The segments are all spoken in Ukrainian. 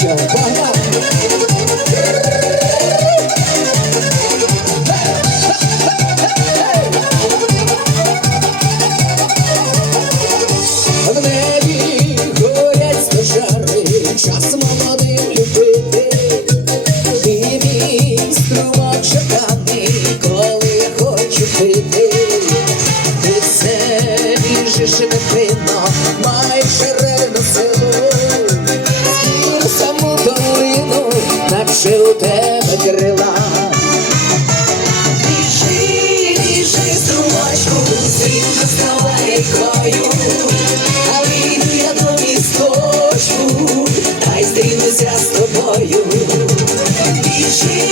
В небі горять стожари, час молодим любити. Ти мій струмок шуканий, коли хочу пити. Ти все ріжеш невинно, маєш тебе крила. Біжи, біжи, струмочку, стрімко скалайкою. А вийду я до місточку, та й стрінуся з тобою. Біжи,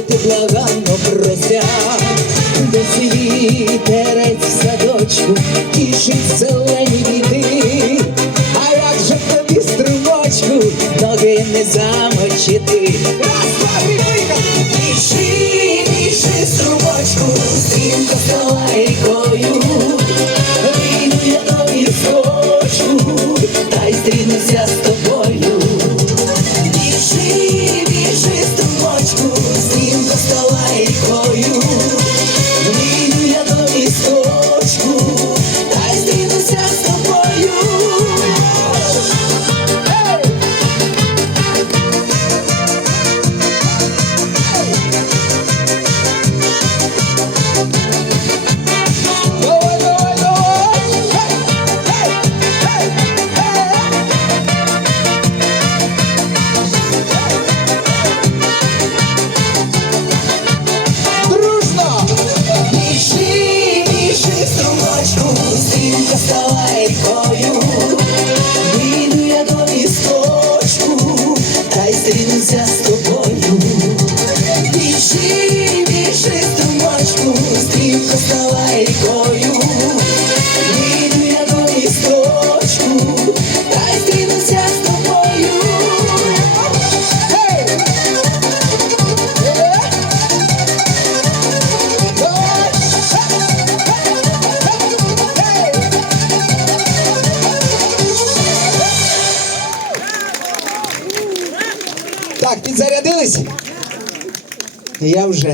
пити благально прося, де вітерець в садочку, тішить зелені віти, а як же тобі струмочку, ноги не замочити. Раз, стрінуся з тобою. Біжи, біжи, Так, підзарядились? Я вже.